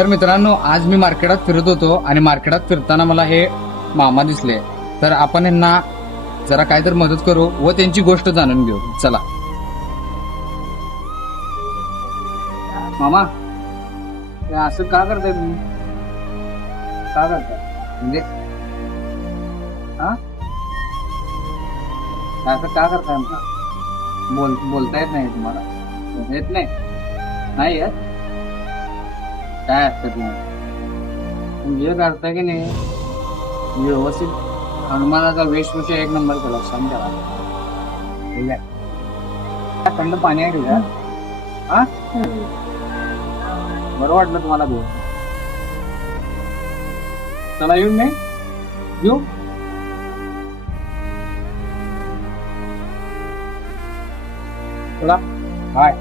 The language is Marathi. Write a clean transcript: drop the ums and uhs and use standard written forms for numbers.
तर मित्रांनो, आज मी मार्केटात फिरत होतो आणि मार्केटात फिरताना मला हे मामा दिसले. तर आपण यांना जरा काहीतरी मदत करू व त्यांची गोष्ट जाणून घेऊ. चला मामा, हे असं का करताय तुम्ही? का करताय म्हणजे असं का करताय? बोलता येत नाही तुम्हाला? येत नाही येत? काय असतं तुम्ही जे करताय की नाही व्यवस्थित हनुमानाचा वेशभूषा एक नंबर केला. समजा थंड पाणी आहे तुझ्या? हा, बरं वाटलं तुम्हाला बोल. चला येऊन नाही येऊ. चला हाय.